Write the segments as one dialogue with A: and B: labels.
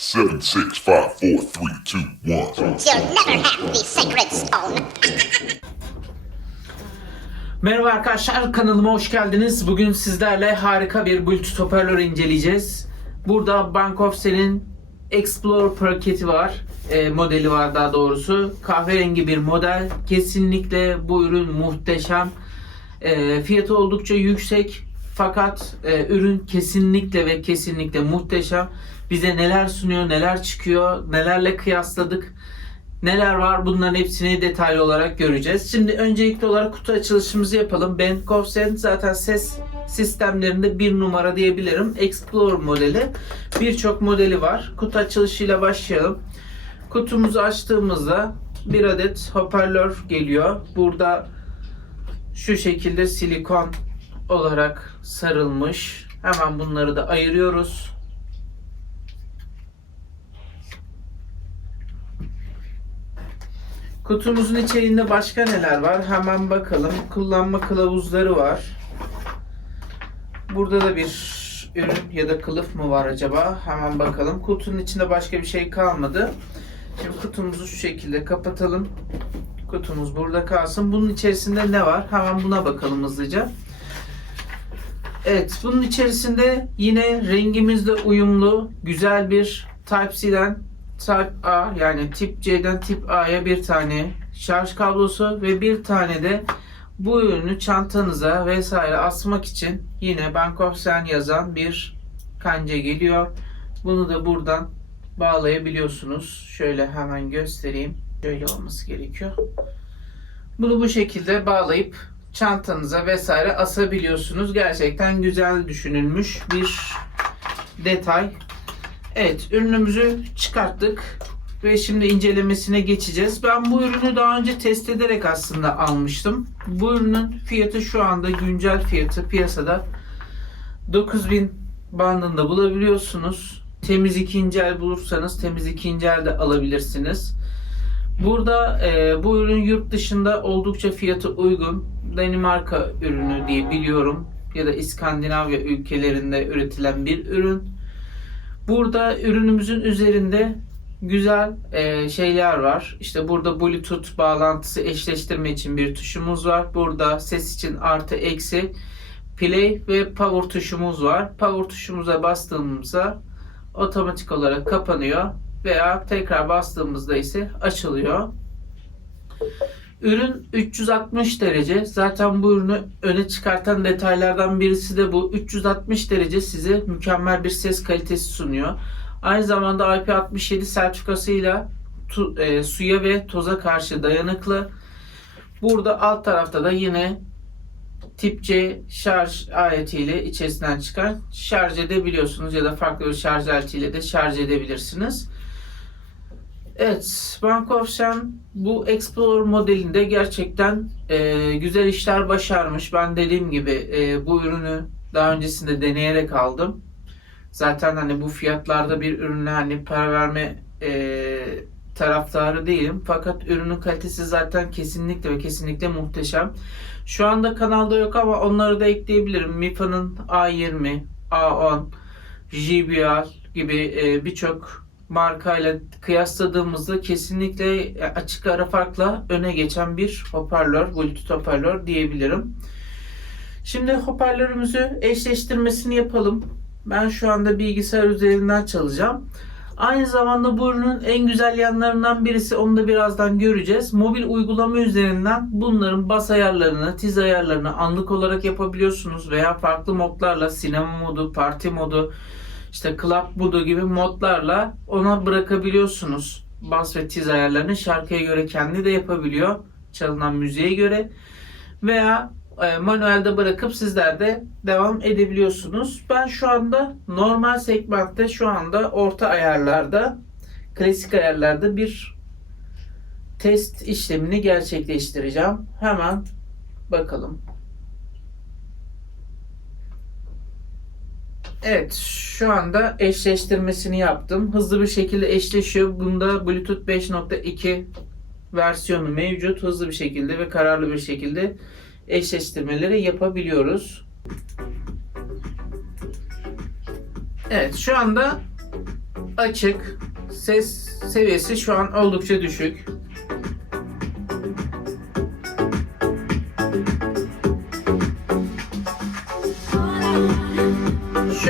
A: Seven, six, five, four, three, two, one.
B: You'll never have the sacred stone.
C: Merhaba arkadaşlar kanalıma hoş geldiniz. Bugün sizlerle harika bir Bluetooth hoparlör inceleyeceğiz. Burada Bank of Cell'in Explorer paketi var. E, modeli var daha doğrusu. Kahverengi bir model. Kesinlikle bu ürün muhteşem. E, fiyatı oldukça yüksek. Fakat e, ürün kesinlikle ve kesinlikle muhteşem. Bize neler sunuyor, neler çıkıyor, nelerle kıyasladık. Neler var bunların hepsini detaylı olarak göreceğiz. Şimdi öncelikli olarak kutu açılışımızı yapalım. Bank of Sen zaten ses sistemlerinde bir numara diyebilirim. Explorer modeli. Birçok modeli var. Kutu açılışıyla başlayalım. Kutumuzu açtığımızda bir adet hoparlör geliyor. Burada şu şekilde silikon olarak sarılmış. Hemen bunları da ayırıyoruz. Kutumuzun içeriğinde başka neler var? Hemen bakalım. Kullanma kılavuzları var. Burada da bir ürün ya da kılıf mı var acaba? Hemen bakalım. Kutunun içinde başka bir şey kalmadı. Şimdi kutumuzu şu şekilde kapatalım. Kutumuz burada kalsın. Bunun içerisinde ne var? Hemen buna bakalım hızlıca. Evet, bunun içerisinde yine rengimizle uyumlu güzel bir Type-C'den Type A yani tip C'den tip A'ya bir tane şarj kablosu ve bir tane de bu ürünü çantanıza vesaire asmak için yine Bank of Sen yazan bir kanca geliyor. Bunu da buradan bağlayabiliyorsunuz. Şöyle hemen göstereyim. Şöyle olması gerekiyor. Bunu bu şekilde bağlayıp çantanıza vesaire asabiliyorsunuz. Gerçekten güzel düşünülmüş bir detay. Evet ürünümüzü çıkarttık ve şimdi incelemesine geçeceğiz. Ben bu ürünü daha önce test ederek aslında almıştım. Bu ürünün fiyatı şu anda güncel fiyatı piyasada 9000 bandında bulabiliyorsunuz. Temiz ikinci el bulursanız temiz ikinci el de alabilirsiniz. Burada e, bu ürün yurt dışında oldukça fiyatı uygun. Danimarka ürünü diye biliyorum ya da İskandinavya ülkelerinde üretilen bir ürün. Burada ürünümüzün üzerinde güzel e, şeyler var. İşte burada Bluetooth bağlantısı eşleştirme için bir tuşumuz var. Burada ses için artı eksi play ve power tuşumuz var. Power tuşumuza bastığımızda otomatik olarak kapanıyor veya tekrar bastığımızda ise açılıyor. Ürün 360 derece. Zaten bu ürünü öne çıkartan detaylardan birisi de bu. 360 derece size mükemmel bir ses kalitesi sunuyor. Aynı zamanda IP67 sertifikasıyla tu, e, suya ve toza karşı dayanıklı. Burada alt tarafta da yine tip C şarj aletiyle içerisinden çıkan şarj edebiliyorsunuz ya da farklı bir şarj aletiyle de şarj edebilirsiniz. Evet, Bank of Sen bu Explorer modelinde gerçekten e, güzel işler başarmış. Ben dediğim gibi e, bu ürünü daha öncesinde deneyerek aldım. Zaten hani bu fiyatlarda bir ürüne hani para verme e, taraftarı değilim. Fakat ürünün kalitesi zaten kesinlikle ve kesinlikle muhteşem. Şu anda kanalda yok ama onları da ekleyebilirim. Mifa'nın A20, A10, JBL gibi e, birçok markayla kıyasladığımızda kesinlikle açık ara farkla öne geçen bir hoparlör, Bluetooth hoparlör diyebilirim. Şimdi hoparlörümüzü eşleştirmesini yapalım. Ben şu anda bilgisayar üzerinden çalacağım. Aynı zamanda bu ürünün en güzel yanlarından birisi onu da birazdan göreceğiz. Mobil uygulama üzerinden bunların bas ayarlarını, tiz ayarlarını anlık olarak yapabiliyorsunuz veya farklı modlarla sinema modu, parti modu, işte club modu gibi modlarla ona bırakabiliyorsunuz. Bas ve tiz ayarlarını şarkıya göre kendi de yapabiliyor. Çalınan müziğe göre. Veya e, manuelde bırakıp sizler de devam edebiliyorsunuz. Ben şu anda normal segmentte şu anda orta ayarlarda klasik ayarlarda bir test işlemini gerçekleştireceğim. Hemen bakalım. Evet, şu anda eşleştirmesini yaptım. Hızlı bir şekilde eşleşiyor. Bunda Bluetooth 5.2 versiyonu mevcut. Hızlı bir şekilde ve kararlı bir şekilde eşleştirmeleri yapabiliyoruz. Evet, şu anda açık. Ses seviyesi şu an oldukça düşük.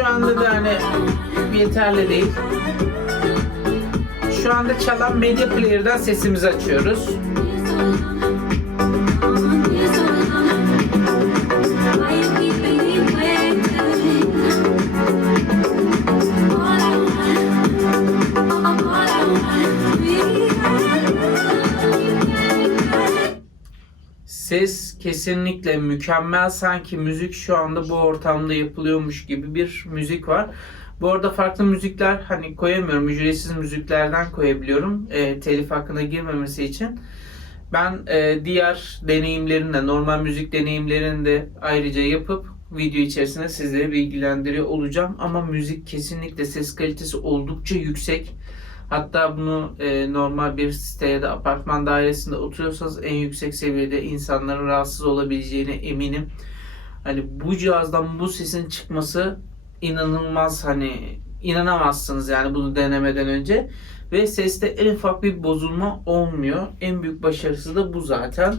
C: Anda da hani yeterli değil. Şu anda çalan Media Player'dan sesimizi açıyoruz. Ses kesinlikle mükemmel. Sanki müzik şu anda bu ortamda yapılıyormuş gibi bir müzik var. Bu arada farklı müzikler hani koyamıyorum. Ücretsiz müziklerden koyabiliyorum. E, telif hakkına girmemesi için. Ben e, diğer deneyimlerini de normal müzik deneyimlerini de ayrıca yapıp video içerisinde sizleri bilgilendiriyor olacağım. Ama müzik kesinlikle ses kalitesi oldukça yüksek. Hatta bunu e, normal bir site ya da apartman dairesinde oturuyorsanız en yüksek seviyede insanların rahatsız olabileceğine eminim. Hani bu cihazdan bu sesin çıkması inanılmaz hani inanamazsınız yani bunu denemeden önce. Ve seste en ufak bir bozulma olmuyor. En büyük başarısı da bu zaten.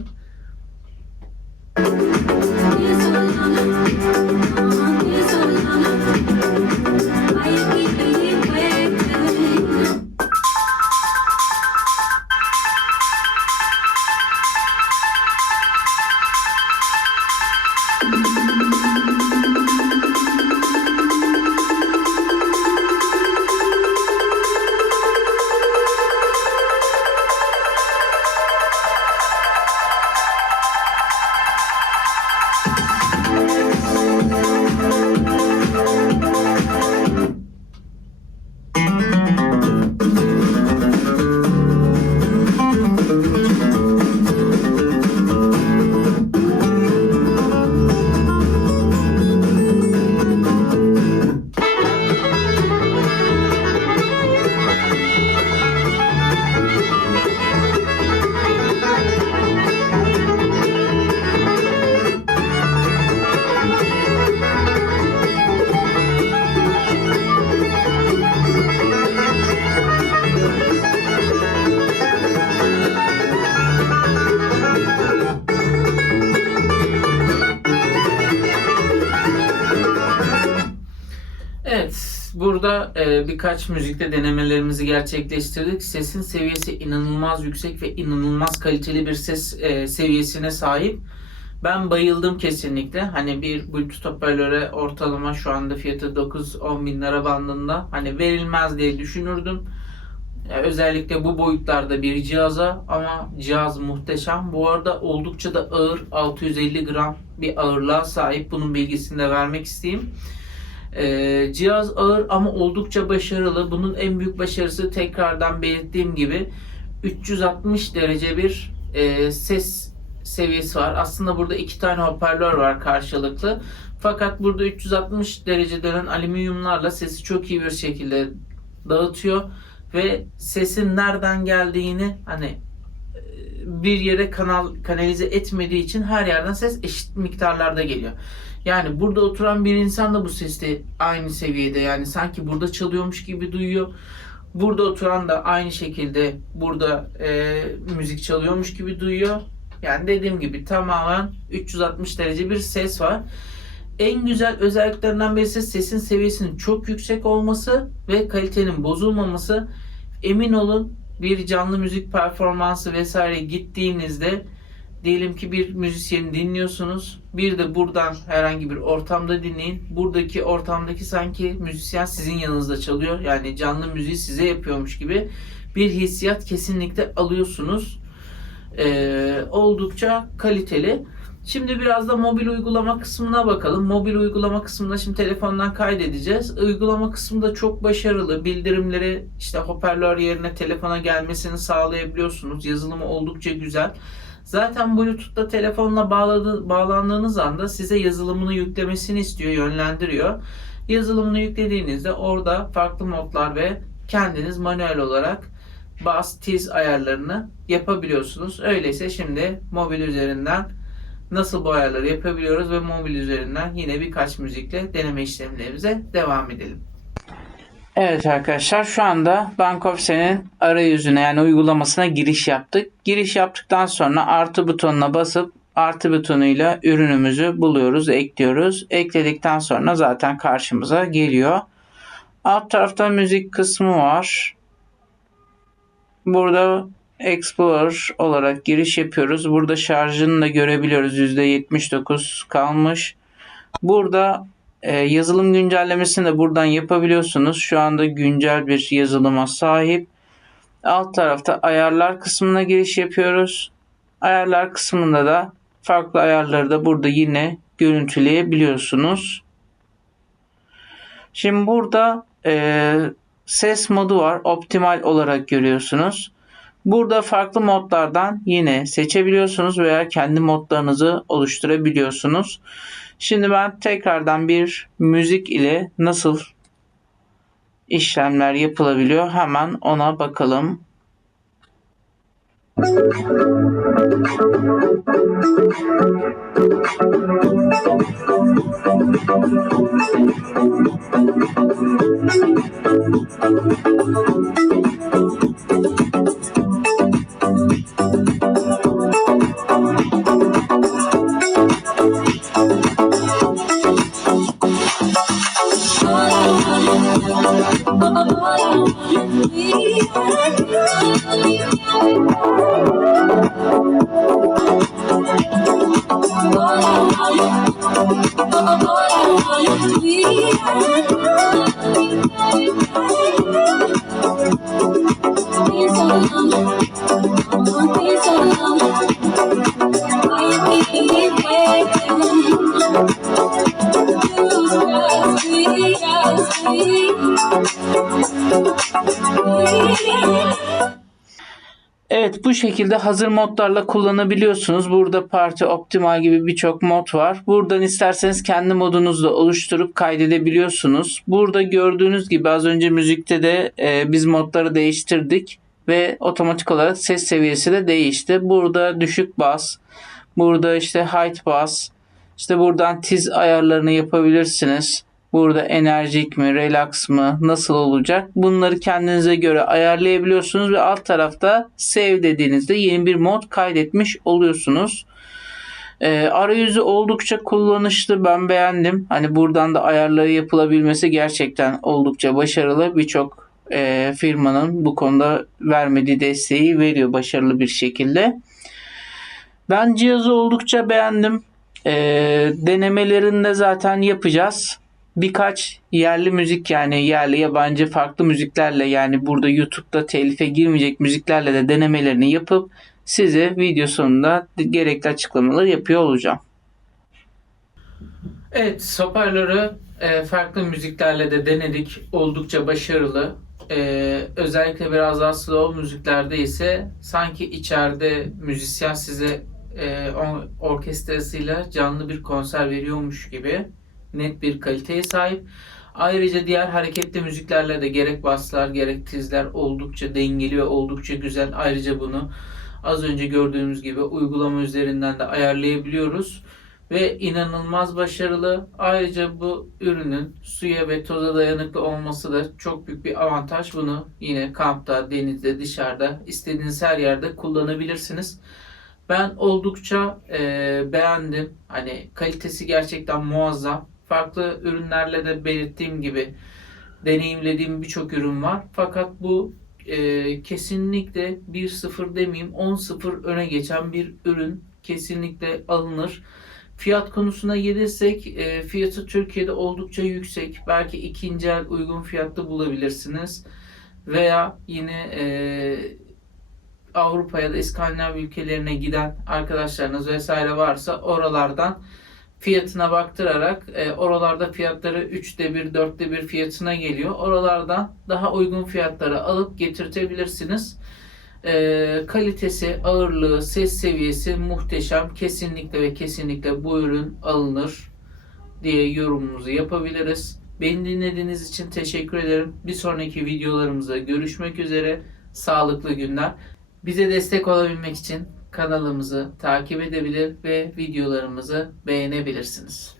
C: Burada e, birkaç müzikte denemelerimizi gerçekleştirdik. Sesin seviyesi inanılmaz yüksek ve inanılmaz kaliteli bir ses e, seviyesine sahip. Ben bayıldım kesinlikle. Hani bir Bluetooth hoparlöre ortalama şu anda fiyatı 9-10 bin lira bandında. Hani verilmez diye düşünürdüm. Özellikle bu boyutlarda bir cihaza ama cihaz muhteşem. Bu arada oldukça da ağır 650 gram bir ağırlığa sahip. Bunun bilgisini de vermek isteyeyim. Ee, cihaz ağır ama oldukça başarılı. Bunun en büyük başarısı tekrardan belirttiğim gibi 360 derece bir e, ses seviyesi var. Aslında burada iki tane hoparlör var karşılıklı. Fakat burada 360 derece dönen alüminyumlarla sesi çok iyi bir şekilde dağıtıyor ve sesin nereden geldiğini hani e, bir yere kanal kanalize etmediği için her yerden ses eşit miktarlarda geliyor. Yani burada oturan bir insan da bu seste aynı seviyede yani sanki burada çalıyormuş gibi duyuyor. Burada oturan da aynı şekilde burada e, müzik çalıyormuş gibi duyuyor. Yani dediğim gibi tamamen 360 derece bir ses var. En güzel özelliklerinden birisi sesin seviyesinin çok yüksek olması ve kalitenin bozulmaması. Emin olun bir canlı müzik performansı vesaire gittiğinizde diyelim ki bir müzisyeni dinliyorsunuz. Bir de buradan herhangi bir ortamda dinleyin. Buradaki ortamdaki sanki müzisyen sizin yanınızda çalıyor. Yani canlı müziği size yapıyormuş gibi bir hissiyat kesinlikle alıyorsunuz. Ee, oldukça kaliteli. Şimdi biraz da mobil uygulama kısmına bakalım. Mobil uygulama kısmında şimdi telefondan kaydedeceğiz. Uygulama kısmında çok başarılı. Bildirimleri işte hoparlör yerine telefona gelmesini sağlayabiliyorsunuz. Yazılımı oldukça güzel. Zaten Bluetooth'ta telefonla bağladı, bağlandığınız anda size yazılımını yüklemesini istiyor, yönlendiriyor. Yazılımını yüklediğinizde orada farklı modlar ve kendiniz manuel olarak bas tiz ayarlarını yapabiliyorsunuz. Öyleyse şimdi mobil üzerinden nasıl bu ayarları yapabiliyoruz ve mobil üzerinden yine birkaç müzikle deneme işlemlerimize devam edelim. Evet arkadaşlar şu anda Bankovse'nin arayüzüne yani uygulamasına giriş yaptık. Giriş yaptıktan sonra artı butonuna basıp artı butonuyla ürünümüzü buluyoruz, ekliyoruz. Ekledikten sonra zaten karşımıza geliyor. Alt tarafta müzik kısmı var. Burada Explorer olarak giriş yapıyoruz. Burada şarjını da görebiliyoruz. %79 kalmış. Burada e, yazılım güncellemesini de buradan yapabiliyorsunuz. Şu anda güncel bir yazılıma sahip. Alt tarafta ayarlar kısmına giriş yapıyoruz. Ayarlar kısmında da farklı ayarları da burada yine görüntüleyebiliyorsunuz. Şimdi burada e, ses modu var. Optimal olarak görüyorsunuz. Burada farklı modlardan yine seçebiliyorsunuz veya kendi modlarınızı oluşturabiliyorsunuz. Şimdi ben tekrardan bir müzik ile nasıl işlemler yapılabiliyor hemen ona bakalım. Evet şekilde hazır modlarla kullanabiliyorsunuz. Burada parti optimal gibi birçok mod var. Buradan isterseniz kendi modunuzu da oluşturup kaydedebiliyorsunuz. Burada gördüğünüz gibi az önce müzikte de e, biz modları değiştirdik ve otomatik olarak ses seviyesi de değişti. Burada düşük bas, burada işte height bas, işte buradan tiz ayarlarını yapabilirsiniz. Burada enerjik mi, relax mı, nasıl olacak? Bunları kendinize göre ayarlayabiliyorsunuz ve alt tarafta save dediğinizde yeni bir mod kaydetmiş oluyorsunuz. Ee, arayüzü oldukça kullanışlı. Ben beğendim. Hani buradan da ayarları yapılabilmesi gerçekten oldukça başarılı. Birçok e, firmanın bu konuda vermediği desteği veriyor başarılı bir şekilde. Ben cihazı oldukça beğendim. E, denemelerini de zaten yapacağız birkaç yerli müzik yani yerli yabancı farklı müziklerle yani burada YouTube'da telife girmeyecek müziklerle de denemelerini yapıp size video sonunda gerekli açıklamaları yapıyor olacağım. Evet, hoparlörü e, farklı müziklerle de denedik. Oldukça başarılı. E, özellikle biraz daha slow müziklerde ise sanki içeride müzisyen size e, orkestrasıyla canlı bir konser veriyormuş gibi net bir kaliteye sahip. Ayrıca diğer hareketli müziklerle de gerek baslar gerek tizler oldukça dengeli ve oldukça güzel. Ayrıca bunu az önce gördüğümüz gibi uygulama üzerinden de ayarlayabiliyoruz. Ve inanılmaz başarılı. Ayrıca bu ürünün suya ve toza dayanıklı olması da çok büyük bir avantaj. Bunu yine kampta, denizde, dışarıda istediğiniz her yerde kullanabilirsiniz. Ben oldukça e, beğendim. Hani kalitesi gerçekten muazzam farklı ürünlerle de belirttiğim gibi deneyimlediğim birçok ürün var. Fakat bu e, kesinlikle 1-0 demeyeyim 10-0 öne geçen bir ürün kesinlikle alınır. Fiyat konusuna gelirsek e, fiyatı Türkiye'de oldukça yüksek. Belki ikinci el uygun fiyatlı bulabilirsiniz. Veya yine e, Avrupa ya da İskandinav ülkelerine giden arkadaşlarınız vesaire varsa oralardan fiyatına baktırarak e, oralarda fiyatları 3'te 1, 4'te 1 fiyatına geliyor. Oralardan daha uygun fiyatlara alıp getirtebilirsiniz. E, kalitesi, ağırlığı, ses seviyesi muhteşem. Kesinlikle ve kesinlikle bu ürün alınır diye yorumumuzu yapabiliriz. Beni dinlediğiniz için teşekkür ederim. Bir sonraki videolarımızda görüşmek üzere. Sağlıklı günler. Bize destek olabilmek için kanalımızı takip edebilir ve videolarımızı beğenebilirsiniz.